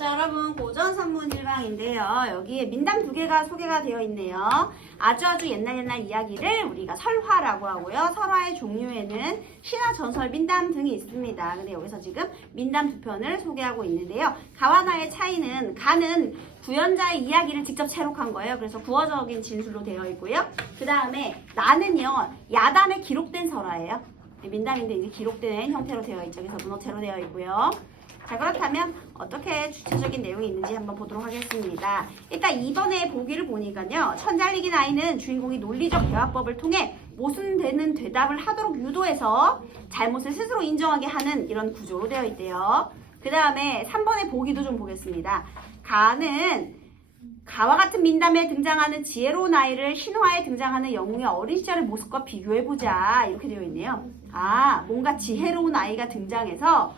자, 여러분 고전 산문 1강인데요. 여기에 민담 2개가 소개가 되어 있네요. 아주 옛날 이야기를 우리가 설화라고 하고요. 설화의 종류에는 신화, 전설, 민담 등이 있습니다. 근데 여기서 지금 민담 2편을 소개하고 있는데요. 가와 나의 차이는 가는 구연자의 이야기를 직접 채록한 거예요. 그래서 구어적인 진술로 되어 있고요. 그 다음에 나는요, 야담에 기록된 설화예요. 민담인데 이제 기록된 형태로 되어 있죠. 그래서 문어체로 되어 있고요. 자, 그렇다면 어떻게 주체적인 내용이 있는지 한번 보도록 하겠습니다. 일단 이번에 보기를 보니까요. 천잘리긴 아이는 주인공이 논리적 대화법을 통해 모순되는 대답을 하도록 유도해서 잘못을 스스로 인정하게 하는 이런 구조로 되어 있대요. 그 다음에 3번의 보기도 좀 보겠습니다. 가는 가와 같은 민담에 등장하는 지혜로운 아이를 신화에 등장하는 영웅의 어린 시절의 모습과 비교해보자. 이렇게 되어 있네요. 아, 뭔가 지혜로운 아이가 등장해서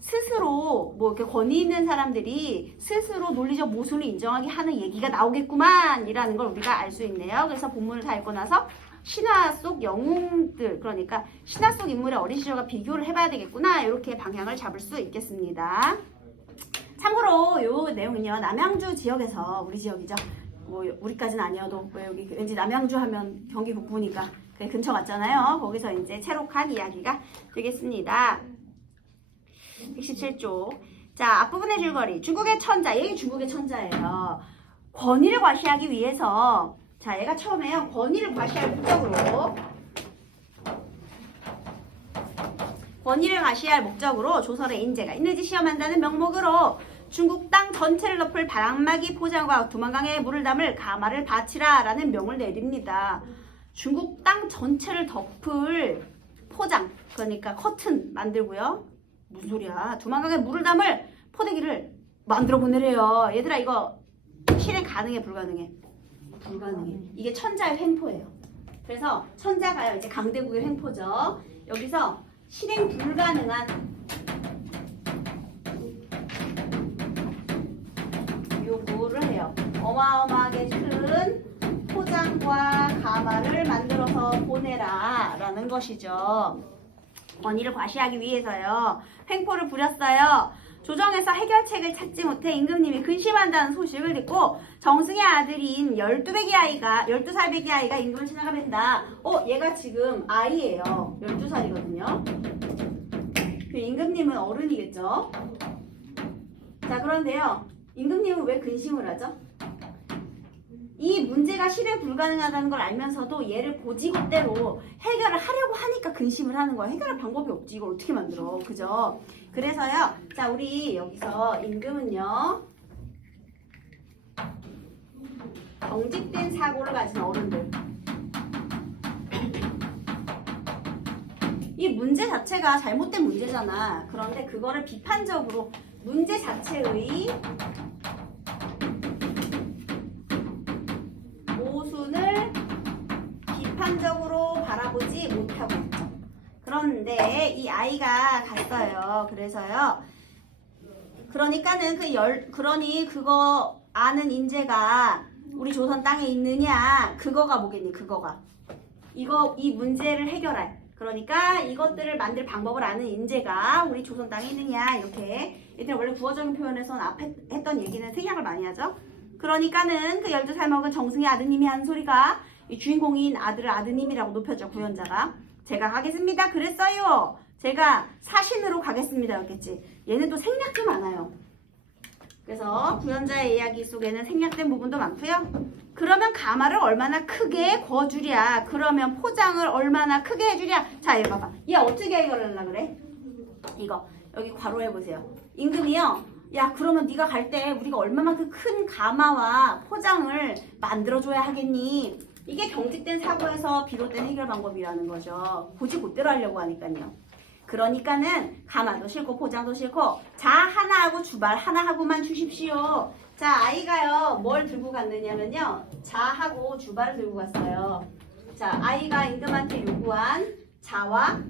스스로 뭐 이렇게 권위 있는 사람들이 스스로 논리적 모순을 인정하게 하는 얘기가 나오겠구만 이라는 걸 우리가 알 수 있네요. 그래서 본문을 다 읽고 나서 신화 속 영웅들, 그러니까 신화 속 인물의 어린 시절과 비교를 해봐야 되겠구나, 이렇게 방향을 잡을 수 있겠습니다. 참고로 이 내용은요, 남양주 지역에서, 우리 지역이죠, 뭐 우리까지는 아니어도 뭐 여기 왠지 남양주 하면 경기 북부니까 근처 같잖아요. 거기서 이제 채록한 이야기가 되겠습니다. 117쪽. 자, 앞부분의 줄거리. 중국의 천자. 얘가 중국의 천자예요. 권위를 과시하기 위해서, 자, 얘가 처음에요, 권위를 과시할 목적으로 조선의 인재가 있는지 시험한다는 명목으로 중국 땅 전체를 덮을 바람막이 포장과 두만강에 물을 담을 가마를 바치라 라는 명을 내립니다. 중국 땅 전체를 덮을 포장, 그러니까 커튼 만들고요. 무슨 소리야. 두만강에 물을 담을 포대기를 만들어 보내래요. 얘들아, 이거 실행 가능해, 불가능해? 불가능해. 이게 천자의 횡포예요. 그래서 천자가요, 이제 강대국의 횡포죠. 여기서 실행 불가능한 요구를 해요. 어마어마하게 큰 포장과 가마를 만들어서 보내라 라는 것이죠. 권위를 과시하기 위해서요. 횡포를 부렸어요. 조정에서 해결책을 찾지 못해 임금님이 근심한다는 소식을 듣고 정승의 아들인 12살배기 아이가 임금을 찾아갑니다. 얘가 지금 아이예요. 12살이거든요. 그 임금님은 어른이겠죠. 자, 그런데요, 임금님은 왜 근심을 하죠? 이 문제가 실행 불가능하다는 걸 알면서도 얘를 고지고대로 해결을 하려고 하니까 근심을 하는 거야. 해결할 방법이 없지. 이걸 어떻게 만들어. 그죠? 그래서요. 자, 우리 여기서 임금은요, 경직된 사고를 가진 어른들. 이 문제 자체가 잘못된 문제잖아. 그런데 그거를 비판적으로 문제 자체의 모순을 비판적으로 바라보지 못하고 있죠. 그런데 이 아이가 갔어요. 그래서요. 그러니까는 그러니 그거 아는 인재가 우리 조선 땅에 있느냐? 그거가 뭐겠니? 그거가. 이 문제를 해결할. 그러니까 이것들을 만들 방법을 아는 인재가 우리 조선 땅에 있느냐? 이렇게. 얘들 원래 구어적인 표현에서는 앞에 했던 얘기는 생략을 많이 하죠. 그러니까는 그 12살 먹은 정승의 아드님이 한 소리가, 이 주인공인 아들을 아드님이라고 높였죠, 구연자가. 제가 가겠습니다 그랬어요. 제가 사신으로 가겠습니다 였겠지. 얘는 또 생략도 많아요. 그래서 구연자의 이야기 속에는 생략된 부분도 많고요. 그러면 가마를 얼마나 크게 거주랴. 그러면 포장을 얼마나 크게 해주랴. 자, 얘 봐봐. 얘 어떻게 해결하려고 그래? 이거 여기 괄호해보세요. 임금이요, 야, 그러면 네가 갈 때 우리가 얼마만큼 큰 가마와 포장을 만들어줘야 하겠니? 이게 경직된 사고에서 비롯된 해결 방법이라는 거죠. 고지고대로 하려고 하니까요. 그러니까는 가마도 싫고 포장도 싫고 자 하나하고 주발 하나하고만 주십시오. 자, 아이가요, 뭘 들고 갔느냐면요, 자하고 주발을 들고 갔어요. 자, 아이가 임금한테 요구한 자와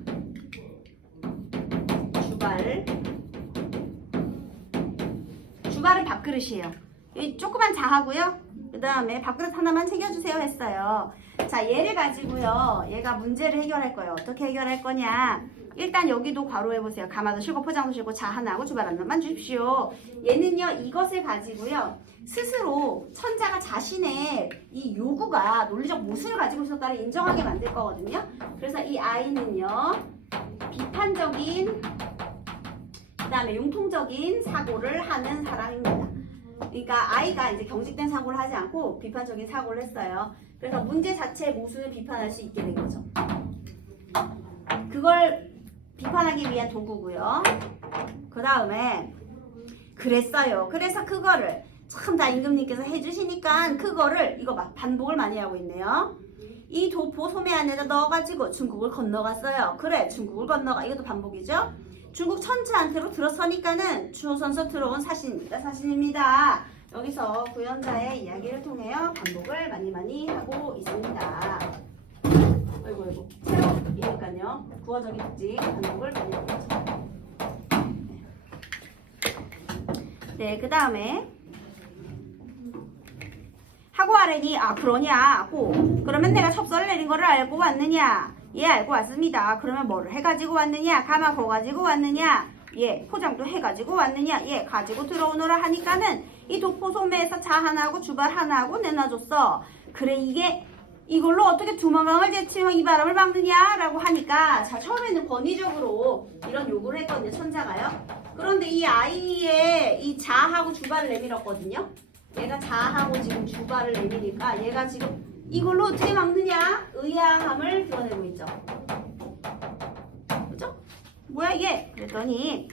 주발은 밥그릇이에요. 이 조그만 자하고요. 그 다음에 밥그릇 하나만 챙겨주세요 했어요. 자, 얘를 가지고요, 얘가 문제를 해결할 거예요. 어떻게 해결할 거냐? 일단 여기도 괄호해 보세요. 가마도 실고 포장도 실고 자 하나하고 주발 하나만 주십시오. 얘는요 이것을 가지고요 스스로 천자가 자신의 이 요구가 논리적 모순을 가지고 있었다를 인정하게 만들 거거든요. 그래서 이 아이는요 비판적인 그 다음에 융통적인 사고를 하는 사람입니다. 그러니까 아이가 이제 경직된 사고를 하지 않고 비판적인 사고를 했어요. 그래서 문제 자체의 모순을 비판할 수 있게 된 거죠. 그걸 비판하기 위한 도구고요. 그 다음에 그랬어요. 그래서 그거를 참 다 임금님께서 해주시니까 그거를 이거 봐 반복을 많이 하고 있네요. 이 도포 소매 안에다 넣어가지고 중국을 건너갔어요. 그래 중국을 건너가 이것도 반복이죠. 중국 천차한테로 들어서니까는 조선서 들어온 사신입니다. 사신입니다. 여기서 구연자의 이야기를 통해요 반복을 많이 하고 있습니다. 아이고 새로이니까요 구어적인 특징 반복을 많이 하고 있죠. 네, 그 다음에 하고 아래니 그러냐고 그러면 내가 첩서를 내린 거를 알고 왔느냐? 예, 알고 왔습니다. 그러면 뭐를 해가지고 왔느냐? 가마 거 가지고 왔느냐? 예, 포장도 해가지고 왔느냐? 예, 가지고 들어오너라 하니까는 이 도포 소매에서 자 하나하고 주발 하나하고 내놔줬어. 그래 이걸로 어떻게 두만강을 제치며 이 바람을 막느냐? 라고 하니까 자 처음에는 권위적으로 이런 요구를 했거든요. 천자가요. 그런데 이 아이의 이 자하고 주발을 내밀었거든요. 얘가 자하고 지금 주발을 내미니까 얘가 지금 이걸로 어떻게 막느냐? 의아함을 드러내고 있죠. 그죠? 뭐야 이게? 그랬더니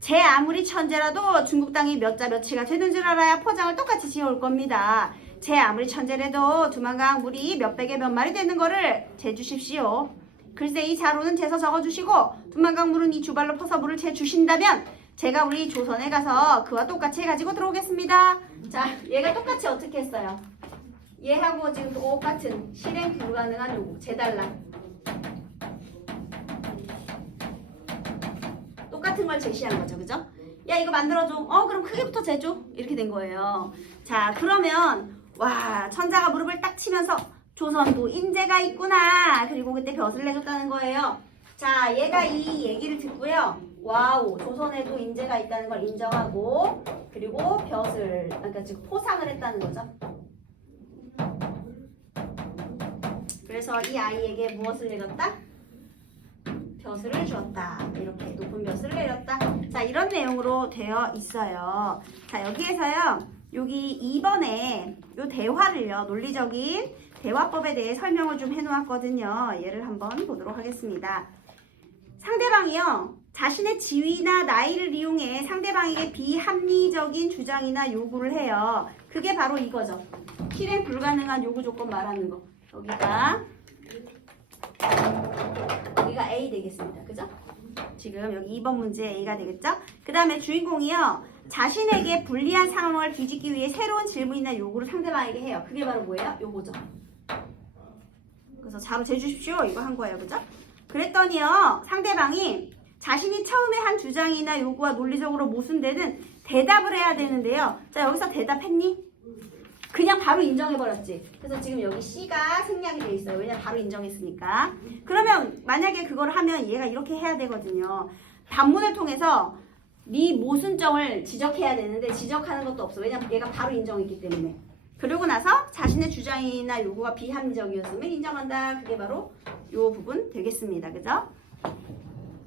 제 아무리 천재라도 중국 땅이 몇 자 몇치가 되는 줄 알아야 포장을 똑같이 지어올 겁니다. 제 아무리 천재라도 두만강 물이 몇백에 몇 마리 되는 거를 재주십시오. 글쎄 이 자로는 재서 적어주시고 두만강 물은 이 주발로 퍼서 물을 재주신다면 제가 우리 조선에 가서 그와 똑같이 해가지고 들어오겠습니다. 자, 얘가 똑같이 어떻게 했어요? 얘하고 지금 똑같은 실행 불가능한 요구 재달라. 똑같은 걸 제시한 거죠, 그죠? 야 이거 만들어줘. 그럼 크게부터 재줘. 이렇게 된 거예요. 자 그러면 와 천자가 무릎을 딱 치면서 조선도 인재가 있구나. 그리고 그때 벼슬을 내줬다는 거예요. 자 얘가 이 얘기를 듣고요. 와우 조선에도 인재가 있다는 걸 인정하고 그리고 벼슬 그러니까 지금 포상을 했다는 거죠. 그래서 이 아이에게 무엇을 내렸다? 벼슬을 주었다. 이렇게 높은 벼슬을 내렸다. 자 이런 내용으로 되어 있어요. 자 여기에서요. 여기 2번에 요 대화를요. 논리적인 대화법에 대해 설명을 좀 해놓았거든요. 얘를 한번 보도록 하겠습니다. 상대방이요. 자신의 지위나 나이를 이용해 상대방에게 비합리적인 주장이나 요구를 해요. 그게 바로 이거죠. 실행 불가능한 요구 조건 말하는 거. 여기가 A 되겠습니다. 그죠? 지금 여기 2번 문제 A가 되겠죠? 그 다음에 주인공이요. 자신에게 불리한 상황을 뒤집기 위해 새로운 질문이나 요구를 상대방에게 해요. 그게 바로 뭐예요? 요거죠. 그래서 자로 재주십시오. 이거 한 거예요. 그죠? 그랬더니요. 상대방이 자신이 처음에 한 주장이나 요구와 논리적으로 모순되는 대답을 해야 되는데요. 자 여기서 대답했니? 그냥 바로 인정해버렸지. 그래서 지금 여기 C가 생략이 돼 있어요. 왜냐면 바로 인정했으니까. 그러면 만약에 그걸 하면 얘가 이렇게 해야 되거든요. 반문을 통해서 네 모순점을 지적해야 되는데 지적하는 것도 없어. 왜냐면 얘가 바로 인정했기 때문에. 그러고 나서 자신의 주장이나 요구가 비합리적이었으면 인정한다. 그게 바로 요 부분 되겠습니다. 그죠?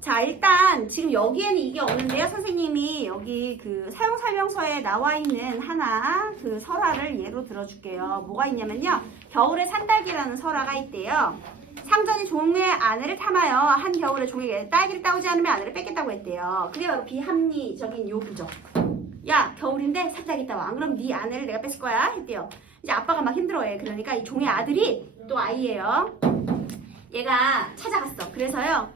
자 일단 지금 여기에는 이게 없는데요. 선생님이 여기 그 사용설명서에 나와 있는 하나 그 설화를 예로 들어줄게요. 뭐가 있냐면요. 겨울에 산딸기라는 설화가 있대요. 상전이 종의 아내를 탐하여 한겨울에 종에게 딸기를 따오지 않으면 아내를 뺏겠다고 했대요. 그게 바로 비합리적인 요구죠. 야 겨울인데 산딸기 따와. 안 그럼 네 아내를 내가 뺏을 거야 했대요. 이제 아빠가 막 힘들어해. 그러니까 이 종의 아들이 또 아이예요. 얘가 찾아갔어. 그래서요.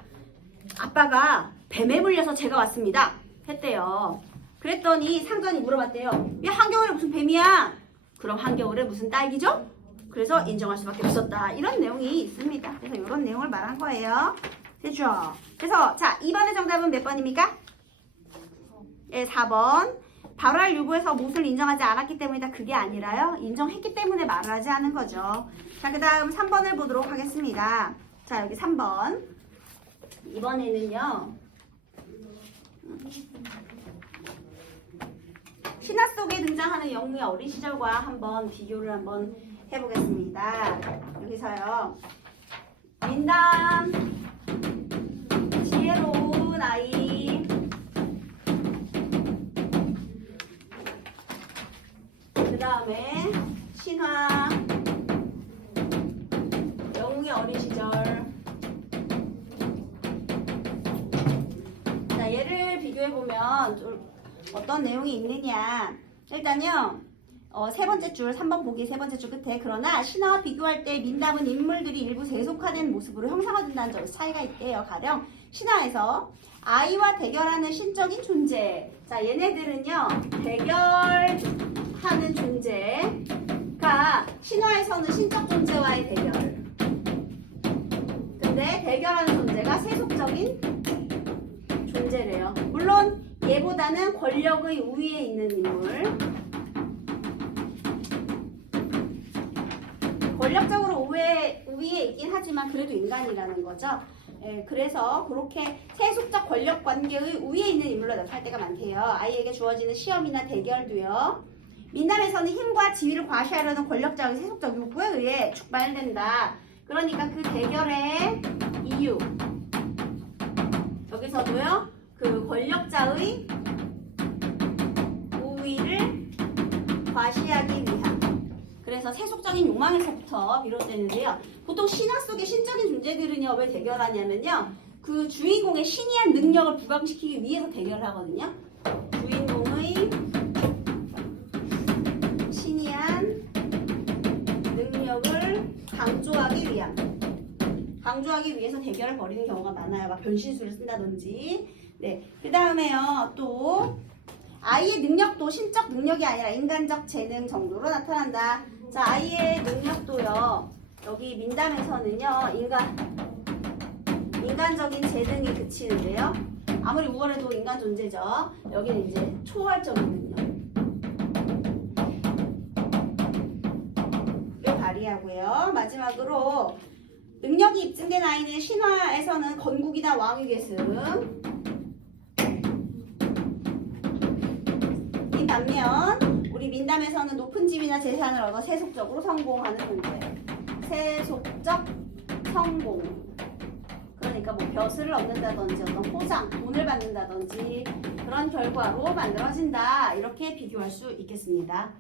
아빠가 뱀에 물려서 제가 왔습니다 했대요. 그랬더니 상전이 물어봤대요. 야 한겨울에 무슨 뱀이야? 그럼 한겨울에 무슨 딸기죠? 그래서 인정할 수밖에 없었다. 이런 내용이 있습니다. 그래서 이런 내용을 말한 거예요. 됐죠? 그래서 자 2번의 정답은 몇 번입니까? 네 4번. 발화를 요구해서 모순을 인정하지 않았기 때문이다. 그게 아니라요. 인정했기 때문에 말을 하지 않은 거죠. 자 그 다음 3번을 보도록 하겠습니다. 자 여기 3번. 이번에는요. 신화 속에 등장하는 영웅의 어린 시절과 한번 비교를 한번 해보겠습니다. 여기서요. 민담, 지혜로운 아이, 그 다음에 신화, 영웅의 어린 시절. 자, 얘를 비교해보면 좀 어떤 내용이 있느냐. 일단요. 세 번째 줄, 3번 보기 세 번째 줄 끝에 그러나 신화와 비교할 때 민담은 인물들이 일부 세속화된 모습으로 형상화된다는 점에서 차이가 있대요. 가령 신화에서 아이와 대결하는 신적인 존재. 자, 얘네들은요. 대결하는 존재가 신화에서는 신적 존재와의 대결. 근데 대결하는 존재가 세속적인 존재래요. 물론 얘보다는 권력의 우위에 있는 인물. 권력적으로 우위에 있긴 하지만 그래도 인간이라는 거죠. 예, 그래서 그렇게 세속적 권력 관계의 우위에 있는 인물로 나타날 때가 많대요. 아이에게 주어지는 시험이나 대결도요. 민담에서는 힘과 지위를 과시하려는 권력자의 세속적 욕구에 의해 촉발된다. 그러니까 그 대결의 이유. 여기서도요. 그 권력자의 우위를 과시하기 위한. 그래서 세속적인 욕망에서부터 비롯되는데요. 보통 신화 속의 신적인 존재들은요, 왜 대결하냐면요. 그 주인공의 신이한 능력을 부각시키기 위해서 대결을 하거든요. 주인공의 신이한 능력을 강조하기 위해서 대결을 벌이는 경우가 많아요. 막 변신술을 쓴다든지. 네. 그 다음에요, 또, 아이의 능력도 신적 능력이 아니라 인간적 재능 정도로 나타난다. 자, 아이의 능력도요. 여기 민담에서는요. 인간적인 재능이 그치는데요. 아무리 우월해도 인간 존재죠. 여기는 이제 초월적인 능력을 발휘하고요. 마지막으로 능력이 입증된 아이는 신화에서는 건국이나 왕위 계승. 이 반면 우리 민담에서는 높은 지위나 재산을 얻어 세속적으로 성공하는 존재. 세속적 성공. 그러니까 뭐 벼슬을 얻는다든지 어떤 포상, 돈을 받는다든지 그런 결과로 만들어진다. 이렇게 비교할 수 있겠습니다.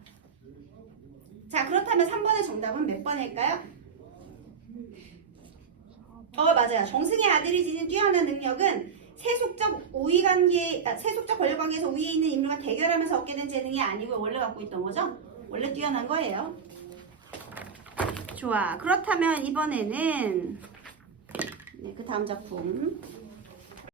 자, 그렇다면 3번의 정답은 몇 번일까요? 맞아요. 정승의 아들이 지닌 뛰어난 능력은 세속적 권력 관계에서 우위에 있는 인물과 대결하면서 얻게 된 재능이 아니고 원래 갖고 있던 거죠? 원래 뛰어난 거예요. 좋아. 그렇다면 이번에는 그 다음 작품